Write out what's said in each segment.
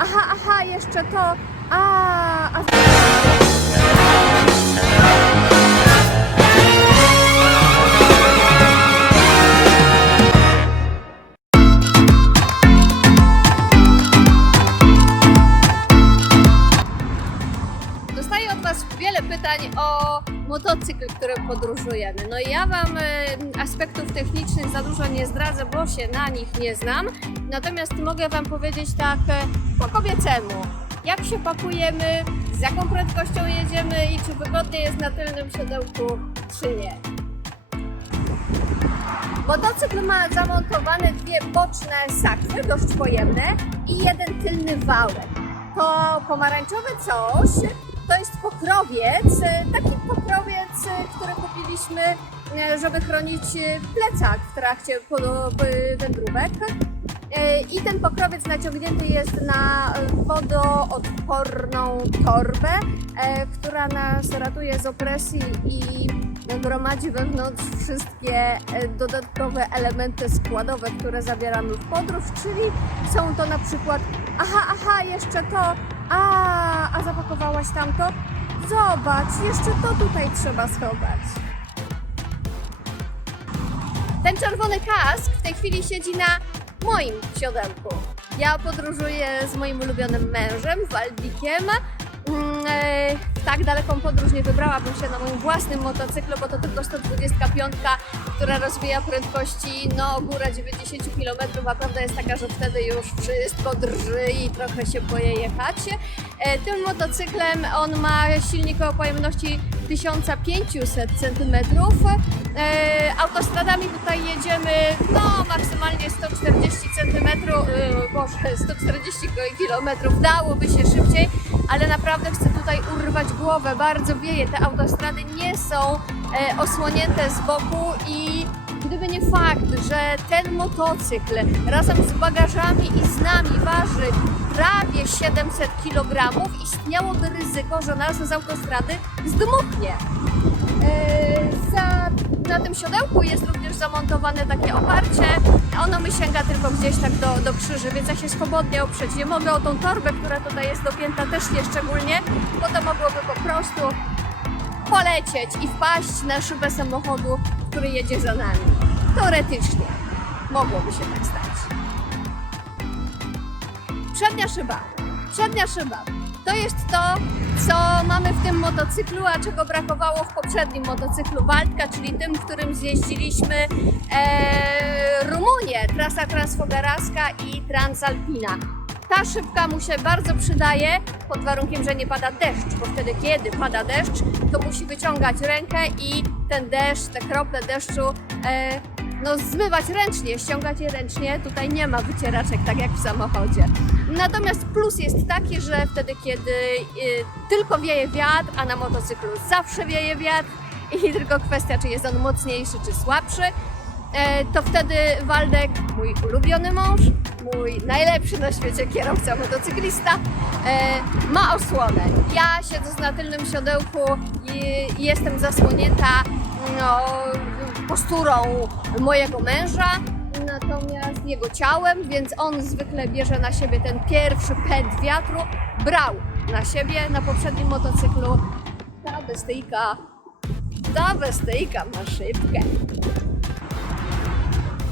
Aha, aha, jeszcze to. A, a Dostaję od Was wiele pytań o motocykl, którym podróżujemy. No i ja Wam e, aspektów technicznych za dużo nie zdradzę, bo się na nich nie znam. Natomiast mogę Wam powiedzieć tak e, po kobiecemu. Jak się pakujemy, z jaką prędkością jedziemy i czy wygodnie jest na tylnym siodełku, czy nie. Motocykl ma zamontowane dwie boczne sakwy, dość pojemne i jeden tylny wałek. To pomarańczowe coś to jest pokrowiec, e, taki pokrowiec, e, który kupiliśmy, żeby chronić e, plecak w trakcie p- wędrówek. E, I ten pokrowiec naciągnięty jest na e, wodoodporną torbę, e, która nas ratuje z opresji i gromadzi wewnątrz wszystkie e, dodatkowe elementy składowe, które zabieramy w podróż, czyli są to na przykład aha, aha, jeszcze to, a, a zapakowałaś tamto? Zobacz, jeszcze to tutaj trzeba schować. Ten czerwony kask w tej chwili siedzi na moim siodełku. Ja podróżuję z moim ulubionym mężem, Waldikiem. Mm, e, W tak daleką podróż nie wybrałabym się na moim własnym motocyklu, bo to tylko 125, która rozwija prędkości no góra 90 km, a prawda jest taka, że wtedy już wszystko drży i trochę się boję jechać. E, Tym motocyklem on ma silnik o pojemności 1500 cm. E, autostradami tutaj jedziemy no maksymalnie 140 cm, e, boże 140 km, dałoby się szybciej, ale naprawdę chcę tutaj urwać głowę, bardzo wieje, te autostrady nie są e, osłonięte z boku i gdyby nie fakt, że ten motocykl razem z bagażami i z nami waży prawie 700 kg, istniałoby ryzyko, że nas z autostrady zdmuchnie. E, Za, na tym siodełku jest również zamontowane takie oparcie. Ono mi sięga tylko gdzieś tak do, do krzyży, więc ja się swobodnie oprzeć nie mogę o tą torbę, która tutaj jest dopięta też nie szczególnie, bo to mogłoby po prostu polecieć i wpaść na szybę samochodu, który jedzie za nami. Teoretycznie mogłoby się tak stać. Przednia szyba. Przednia szyba. To jest to, co mamy w tym motocyklu, a czego brakowało w poprzednim motocyklu Waldka, czyli tym, którym zjeździliśmy e, Rumunię, trasa Transfogaraska i Transalpina. Ta szybka mu się bardzo przydaje, pod warunkiem, że nie pada deszcz, bo wtedy, kiedy pada deszcz, to musi wyciągać rękę i ten deszcz, te krople deszczu e, no, zmywać ręcznie, ściągać je ręcznie. Tutaj nie ma wycieraczek, tak jak w samochodzie. Natomiast plus jest taki, że wtedy, kiedy y, tylko wieje wiatr, a na motocyklu zawsze wieje wiatr i tylko kwestia, czy jest on mocniejszy, czy słabszy, e, to wtedy Waldek, mój ulubiony mąż, mój najlepszy na świecie kierowca motocyklista, e, ma osłonę. Ja siedzę na tylnym siodełku i jestem zasłonięta no, posturą mojego męża, natomiast jego ciałem, więc on zwykle bierze na siebie ten pierwszy pęd wiatru. Brał na siebie na poprzednim motocyklu. Ta bestyjka, ta bestyjka ma szybkę.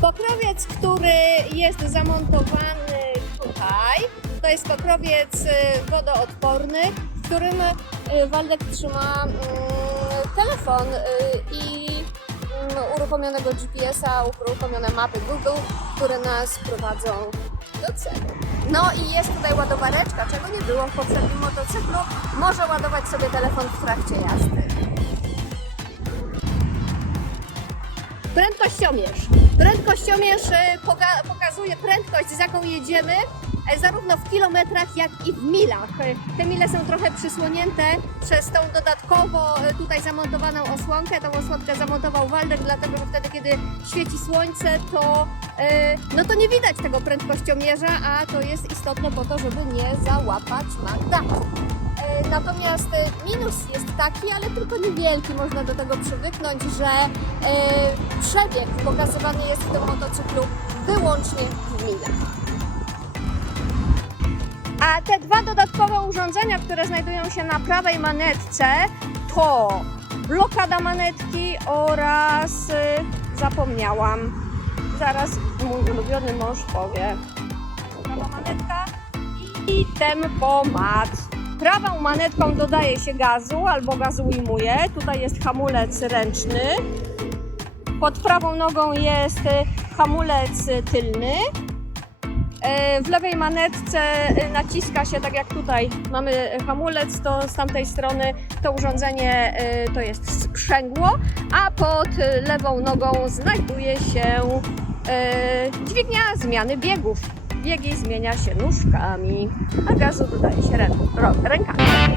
Pokrowiec, który jest zamontowany tutaj, to jest pokrowiec y, wodoodporny, w którym y, Waldek trzyma mm, telefon y, i mm, uruchomionego GPS-a, uruchomione mapy Google, które nas prowadzą do celu. No i jest tutaj ładowareczka, czego nie było w poprzednim motocyklu. Może ładować sobie telefon w trakcie jazdy. Prędkościomierz. Prędkościomierz e, poka- pokazuje prędkość, z jaką jedziemy, e, zarówno w kilometrach, jak i w milach. Te mile są trochę przysłonięte przez tą dodatkowo e, tutaj zamontowaną osłonkę. Tą osłonkę zamontował Waldek, dlatego że wtedy, kiedy świeci słońce, to, e, no to nie widać tego prędkościomierza, a to jest istotne po to, żeby nie załapać mandatu. E, Natomiast e, minus jest taki, ale tylko niewielki, można do tego przywyknąć, że e, przebieg pokazywany jest w tym motocyklu wyłącznie w milach. A te dwa dodatkowe urządzenia, które znajdują się na prawej manetce, to blokada manetki oraz y, zapomniałam. Zaraz mój ulubiony mąż powie. Prawa manetka i tempomat. Prawą manetką dodaje się gazu albo gazu ujmuje. Tutaj jest hamulec ręczny. Pod prawą nogą jest y, hamulec y, tylny. E, W lewej manetce e, naciska się, tak jak tutaj mamy hamulec, to z tamtej strony to urządzenie e, to jest sprzęgło, a pod lewą nogą znajduje się dźwignia zmiany biegów. Biegi zmienia się nóżkami, a gazu dodaje się rękami.